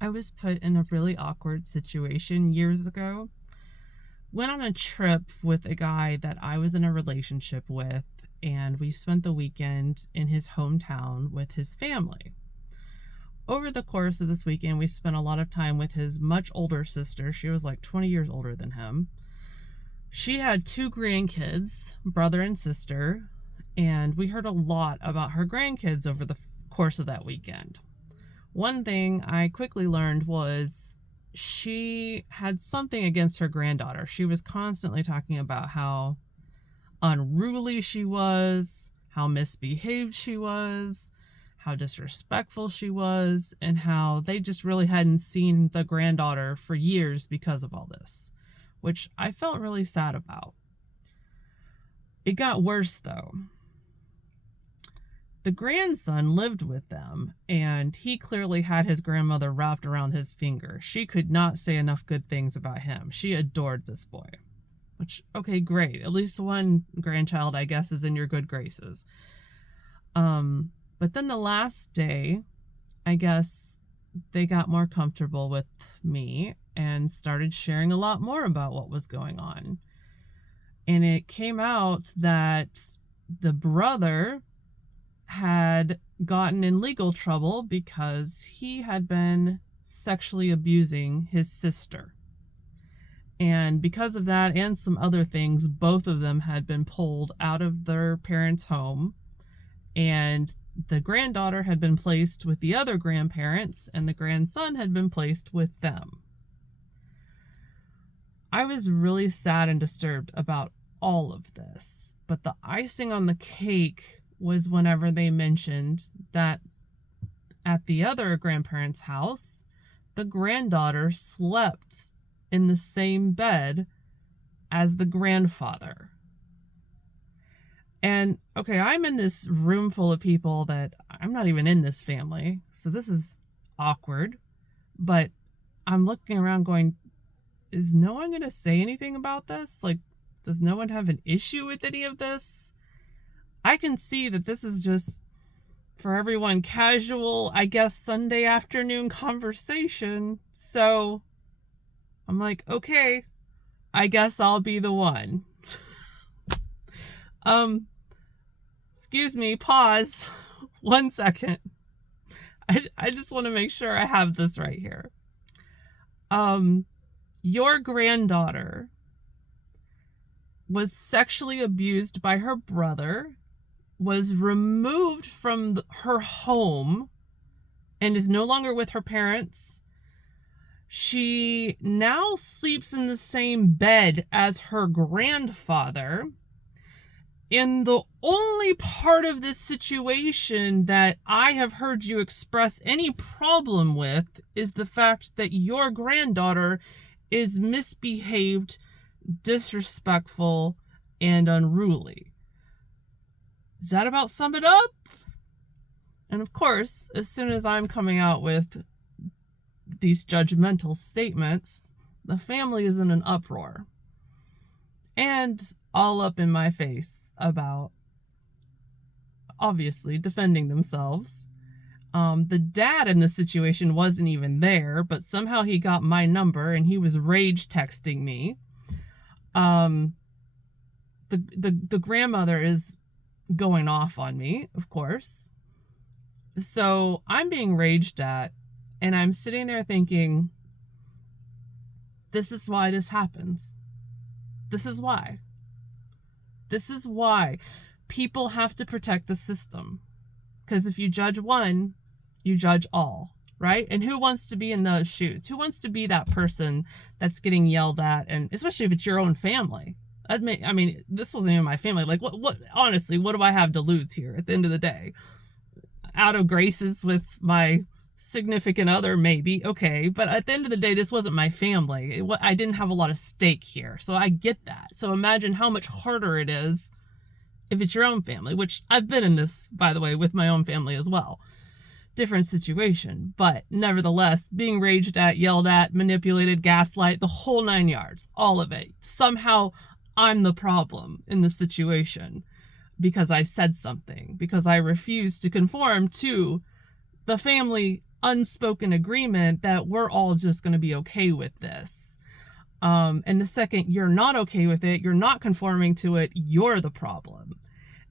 I was put in a really awkward situation years ago. Went on a trip with a guy that I was in a relationship with, and we spent the weekend in his hometown with his family. Over the course of this weekend, we spent a lot of time with his much older sister. She was like 20 years older than him. She had two grandkids, brother and sister, and we heard a lot about her grandkids over the course of that weekend. One thing I quickly learned was she had something against her granddaughter. She was constantly talking about how unruly she was, how misbehaved she was, how disrespectful she was, and how they just really hadn't seen the granddaughter for years because of all this, which I felt really sad about. It got worse though. The grandson lived with them, and he clearly had his grandmother wrapped around his finger. She could not say enough good things about him. She adored this boy. Which, okay, great. At least one grandchild, I guess, is in your good graces. But then the last day, I guess they got more comfortable with me and started sharing a lot more about what was going on. And it came out that the brother had gotten in legal trouble because he had been sexually abusing his sister. And because of that and some other things, both of them had been pulled out of their parents' home. And the granddaughter had been placed with the other grandparents, and the grandson had been placed with them. I was really sad and disturbed about all of this. But the icing on the cake was whenever they mentioned that at the other grandparents' house, the granddaughter slept in the same bed as the grandfather. And okay, I'm in this room full of people that I'm not even in this family, so this is awkward, but I'm looking around going, is no one going to say anything about this? Like, does no one have an issue with any of this? I can see that this is just, for everyone, casual, I guess, Sunday afternoon conversation. So I'm like, okay, I guess I'll be the one. Excuse me, pause 1 second. I just want to make sure I have this right here. Your granddaughter was sexually abused by her brother, was removed from her home, and is no longer with her parents. She now sleeps in the same bed as her grandfather. And the only part of this situation that I have heard you express any problem with is the fact that your granddaughter is misbehaved, disrespectful, and unruly. Does that about sum it up? And of course, as soon as I'm coming out with these judgmental statements, the family is in an uproar. And all up in my face about, obviously, defending themselves. The dad in the situation wasn't even there, but somehow he got my number and he was rage texting me. The grandmother is going off on me, of course. So I'm being raged at, and I'm sitting there thinking, this is why this happens. This is why. This is why people have to protect the system. Because if you judge one, you judge all, right? And who wants to be in those shoes? Who wants to be that person that's getting yelled at? And especially if it's your own family. I mean, this wasn't even my family. Like, honestly, what do I have to lose here at the end of the day? Out of graces with my significant other, maybe, okay, but at the end of the day, this wasn't my family. I didn't have a lot of stake here, so I get that. So imagine how much harder it is if it's your own family, which I've been in this, by the way, with my own family as well. Different situation, but nevertheless, being raged at, yelled at, manipulated, gaslight, the whole 9 yards, all of it. Somehow I'm the problem in the situation because I said something, because I refused to conform to the family unspoken agreement that we're all just going to be okay with this. And the second you're not okay with it, you're not conforming to it, you're the problem.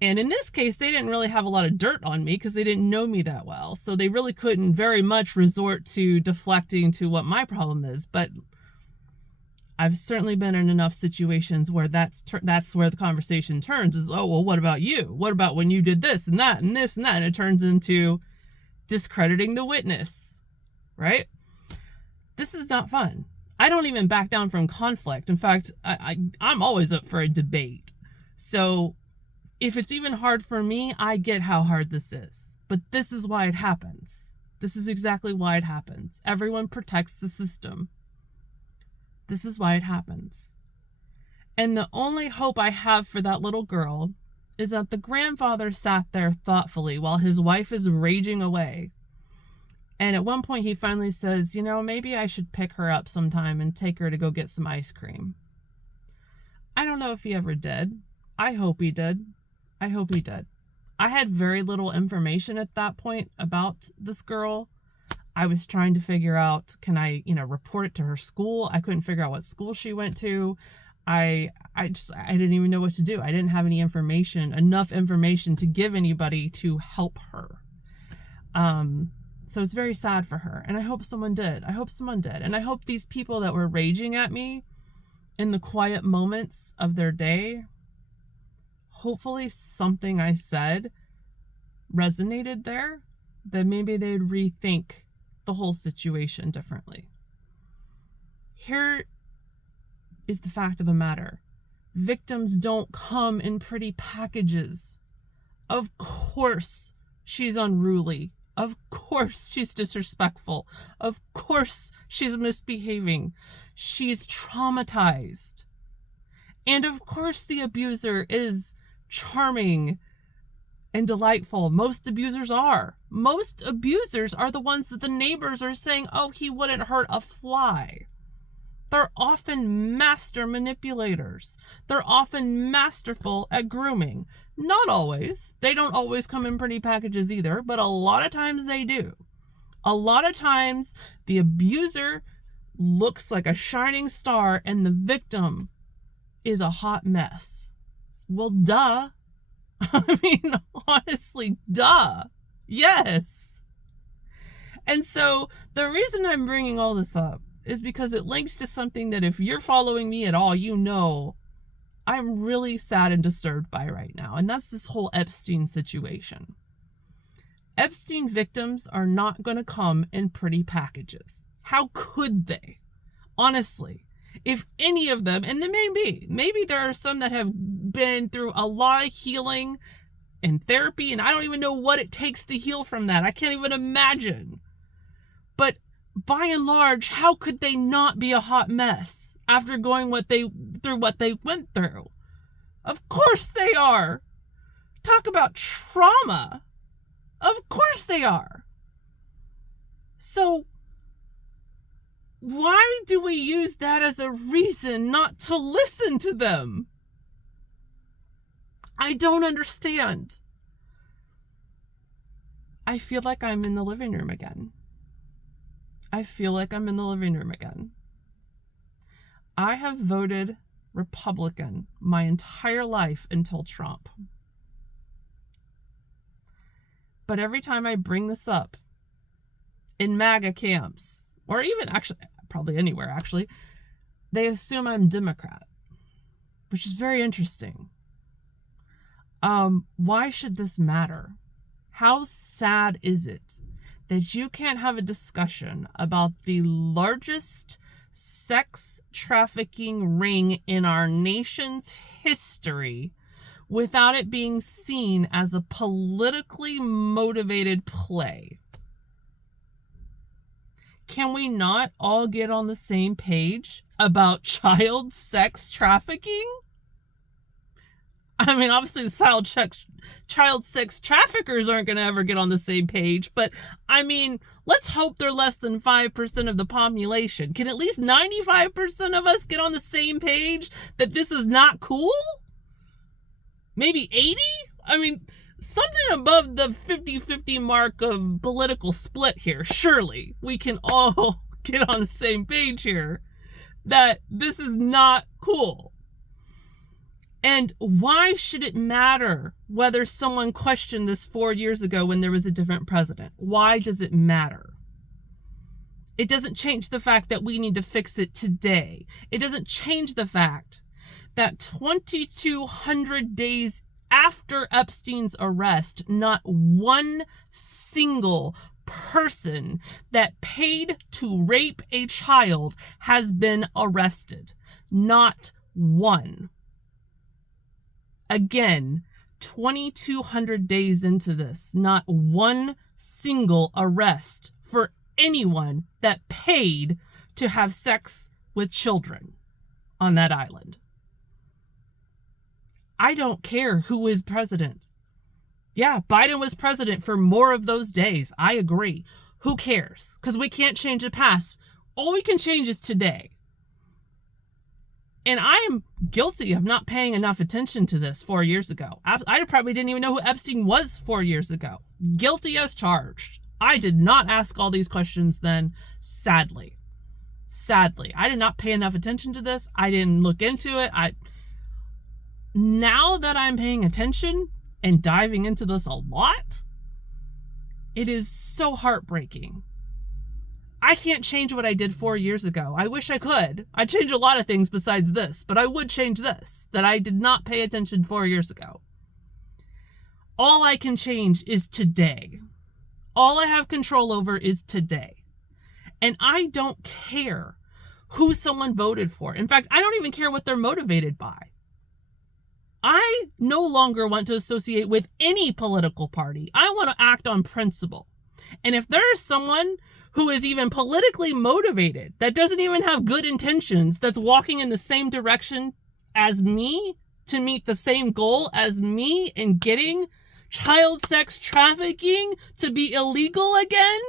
And in this case, they didn't really have a lot of dirt on me because they didn't know me that well. So they really couldn't very much resort to deflecting to what my problem is. But I've certainly been in enough situations where that's where the conversation turns is, oh, well, what about you? What about when you did this and that and this and that? And it turns into discrediting the witness, right? This is not fun. I don't even back down from conflict. In fact, I'm always up for a debate. So if it's even hard for me, I get how hard this is. But this is why it happens. This is exactly why it happens. Everyone protects the system. This is why it happens. And the only hope I have for that little girl is that the grandfather sat there thoughtfully while his wife is raging away. And at one point he finally says, you know, maybe I should pick her up sometime and take her to go get some ice cream. I don't know if he ever did. I hope he did. I hope he did. I had very little information at that point about this girl. I was trying to figure out, can I, report it to her school? I couldn't figure out what school she went to. I didn't even know what to do. I didn't have any information, enough information to give anybody to help her. So it's very sad for her. And I hope someone did. And I hope these people that were raging at me in the quiet moments of their day, hopefully something I said resonated there, that maybe they'd rethink the whole situation differently. Here is the fact of the matter. Victims don't come in pretty packages. Of course she's unruly. Of course she's disrespectful. Of course she's misbehaving. She's traumatized. And of course the abuser is charming and delightful. Most abusers are. Most abusers are the ones that the neighbors are saying, oh, he wouldn't hurt a fly. They're often master manipulators. They're often masterful at grooming. Not always. They don't always come in pretty packages either, but a lot of times they do. A lot of times the abuser looks like a shining star and the victim is a hot mess. Well, duh. I mean, honestly, duh. Yes. And so the reason I'm bringing all this up is because it links to something that if you're following me at all, you know I'm really sad and disturbed by right now. And that's this whole Epstein situation. Epstein victims are not going to come in pretty packages. How could they? Honestly. If any of them, and there may be, maybe there are some that have been through a lot of healing and therapy, and I don't even know what it takes to heal from that. I can't even imagine. But by and large, how could they not be a hot mess after going what they went through? Of course they are. Talk about trauma. Of course they are. So why do we use that as a reason not to listen to them? I don't understand. I feel like I'm in the living room again. I have voted Republican my entire life until Trump. But every time I bring this up in MAGA camps, or even actually, probably anywhere actually, they assume I'm Democrat, which is very interesting. Why should this matter? How sad is it that you can't have a discussion about the largest sex trafficking ring in our nation's history without it being seen as a politically motivated play? Can we not all get on the same page about child sex trafficking? I mean, obviously the child sex traffickers aren't going to ever get on the same page, but I mean, let's hope they're less than 5% of the population. Can at least 95% of us get on the same page that this is not cool? Maybe 80? I mean, something above the 50-50 mark of political split here. Surely we can all get on the same page here that this is not cool. And why should it matter whether someone questioned this 4 years ago when there was a different president? Why does it matter? It doesn't change the fact that we need to fix it today. It doesn't change the fact that 2,200 days after Epstein's arrest, not one single person that paid to rape a child has been arrested. Not one. Again, 2,200 days into this, not one single arrest for anyone that paid to have sex with children on that island. I don't care who is president. Yeah, Biden was president for more of those days. I agree. Who cares? Because we can't change the past. All we can change is today. And I am guilty of not paying enough attention to this 4 years ago. I probably didn't even know who Epstein was 4 years ago. Guilty as charged. I did not ask all these questions then, sadly. Sadly. I did not pay enough attention to this. I didn't look into it. Now that I'm paying attention and diving into this a lot, it is so heartbreaking. I can't change what I did 4 years ago. I wish I could. I'd change a lot of things besides this, but I would change this, that I did not pay attention 4 years ago. All I can change is today. All I have control over is today. And I don't care who someone voted for. In fact, I don't even care what they're motivated by. I no longer want to associate with any political party. I want to act on principle. And if there is someone who is even politically motivated, that doesn't even have good intentions, that's walking in the same direction as me to meet the same goal as me in getting child sex trafficking to be illegal again,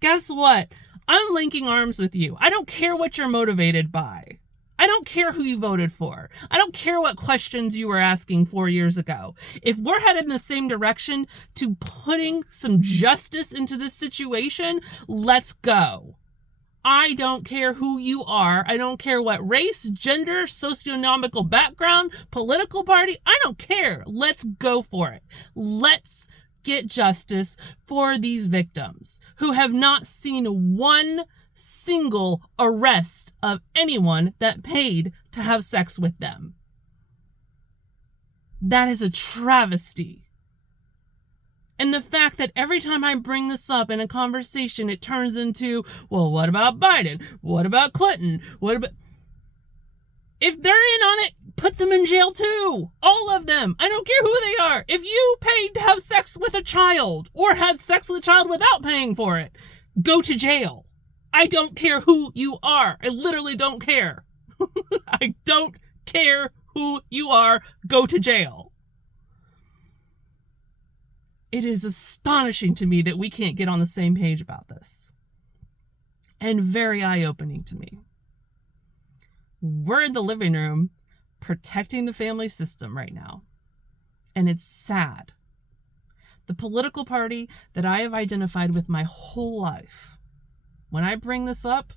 guess what? I'm linking arms with you. I don't care what you're motivated by. I don't care who you voted for. I don't care what questions you were asking 4 years ago. If we're headed in the same direction to putting some justice into this situation, let's go. I don't care who you are. I don't care what race, gender, socioeconomical background, political party. I don't care. Let's go for it. Let's get justice for these victims who have not seen one single arrest of anyone that paid to have sex with them. That is a travesty. And the fact that every time I bring this up in a conversation, it turns into, well, what about Biden? What about Clinton? What about... If they're in on it, put them in jail too. All of them. I don't care who they are. If you paid to have sex with a child or had sex with a child without paying for it, go to jail. I don't care who you are. I literally don't care. I don't care who you are. Go to jail. It is astonishing to me that we can't get on the same page about this. And very eye-opening to me. We're in the living room protecting the family system right now. And it's sad. The political party that I have identified with my whole life, when I bring this up,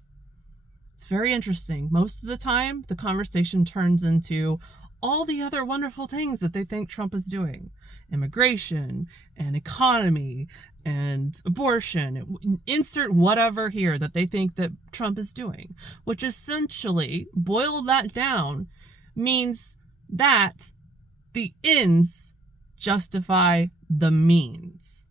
it's very interesting. Most of the time, the conversation turns into all the other wonderful things that they think Trump is doing. Immigration and economy and abortion. Insert whatever here that they think that Trump is doing. Which essentially, boil that down, means that the ends justify the means.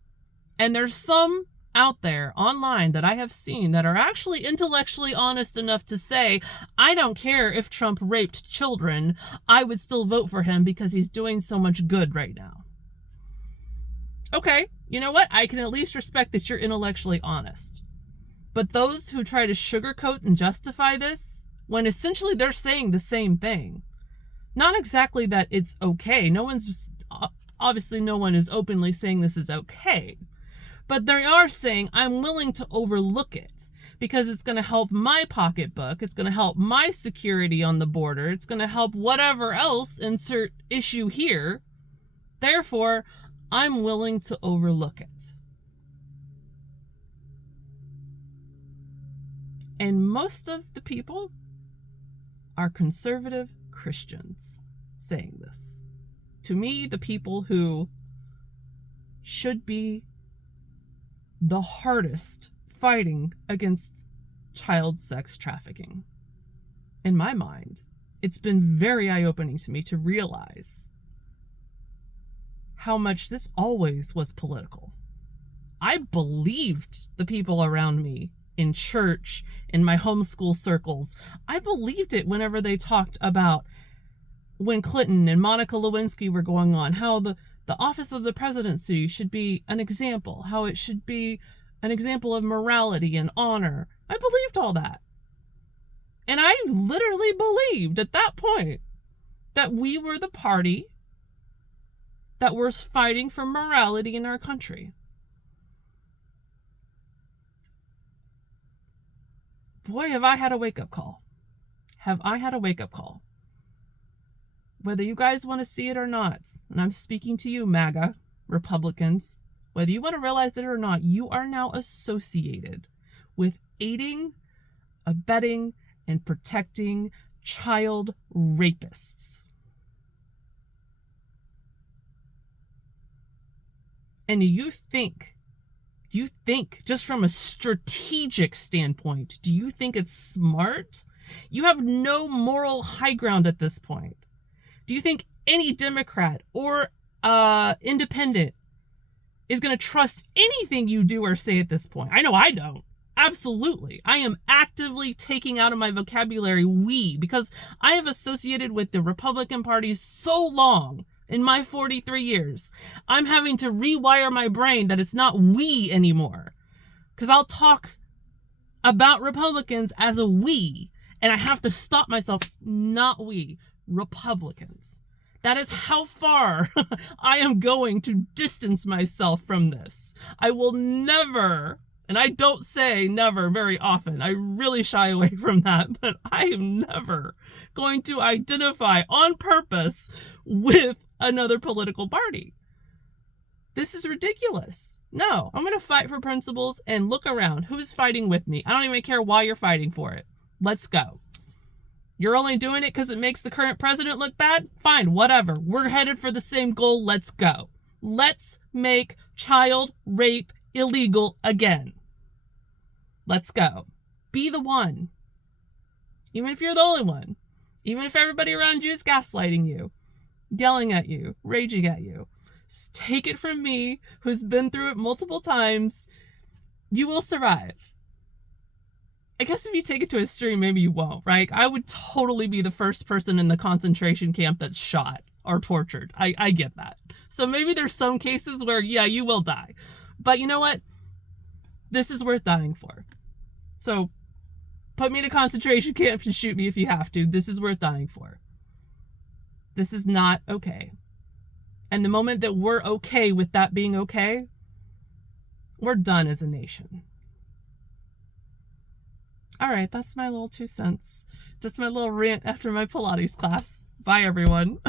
And there's some out there online that I have seen that are actually intellectually honest enough to say, I don't care if Trump raped children, I would still vote for him because he's doing so much good right now. Okay, you know what? I can at least respect that you're intellectually honest. But those who try to sugarcoat and justify this, when essentially they're saying the same thing, not exactly that it's okay. Obviously no one is openly saying this is okay. But they are saying, I'm willing to overlook it because it's going to help my pocketbook. It's going to help my security on the border. It's going to help whatever else, insert issue here. Therefore, I'm willing to overlook it. And most of the people are conservative Christians saying this. To me, the people who should be the hardest fighting against child sex trafficking. In my mind, it's been very eye-opening to me to realize how much this always was political. I believed the people around me in church, in my homeschool circles. I believed it whenever they talked about when Clinton and Monica Lewinsky were going on, how the office of the presidency should be an example, how it should be an example of morality and honor. I believed all that. And I literally believed at that point that we were the party that was fighting for morality in our country. Boy, have I had a wake-up call. Have I had a wake-up call. Whether you guys want to see it or not, and I'm speaking to you, MAGA, Republicans, whether you want to realize it or not, you are now associated with aiding, abetting, and protecting child rapists. And do you think, just from a strategic standpoint, do you think it's smart? You have no moral high ground at this point. Do you think any Democrat or independent is going to trust anything you do or say at this point? I know I don't. Absolutely. I am actively taking out of my vocabulary we, because I have associated with the Republican Party so long in my 43 years. I'm having to rewire my brain that it's not we anymore. Because I'll talk about Republicans as a we, and I have to stop myself. Not we, Republicans. That is how far I am going to distance myself from this. I will never, and I don't say never very often, I really shy away from that, but I am never going to identify on purpose with another political party. This is ridiculous. No, I'm going to fight for principles and look around. Who's fighting with me? I don't even care why you're fighting for it. Let's go. You're only doing it because it makes the current president look bad? Fine, whatever. We're headed for the same goal. Let's go. Let's make child rape illegal again. Let's go. Be the one. Even if you're the only one. Even if everybody around you is gaslighting you, yelling at you, raging at you. Just take it from me, who's been through it multiple times. You will survive. I guess if you take it to a extreme, maybe you won't, right? I would totally be the first person in the concentration camp that's shot or tortured. I get that. So maybe there's some cases where, yeah, you will die. But you know what? This is worth dying for. So put me in a concentration camp and shoot me if you have to. This is worth dying for. This is not okay. And the moment that we're okay with that being okay, we're done as a nation. All right, that's my little 2 cents. Just my little rant after my Pilates class. Bye, everyone.